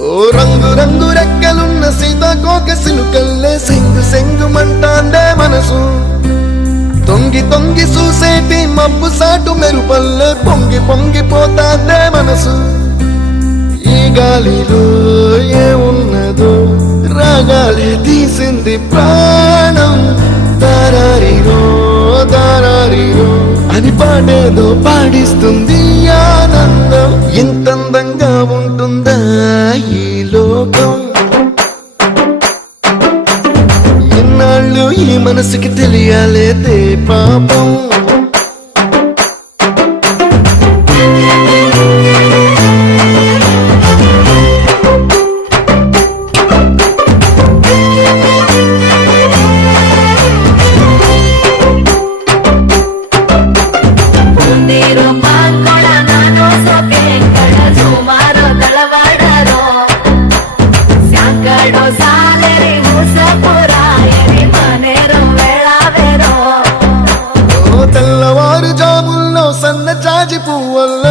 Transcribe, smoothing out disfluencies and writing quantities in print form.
ఓ రంగు రంగు రెక్కలున్న సీతాకోక సిలుకల్లే సెంగు సెంగుమంటాందే మనసు తొంగి తొంగి చూసేటి మబ్బు సాటు మెరుపల్లే పొంగి పొంగిపోతాందే మనసు ఈ గాలిలో ఏమున్నదో రాగాలే తీసింది ప్రాణం దారారిరో దారారిరో అని పాడేదో పాడిస్తుంది ఆనందం ఎంత అందంగా ఉంటుందా ఈ లోకం ఇన్నాళ్ళు ఈ మనసుకి తెలియాలేదే పాపం తెల్లవారు జాముల్లో సన్న జాజి పువ్వల్ల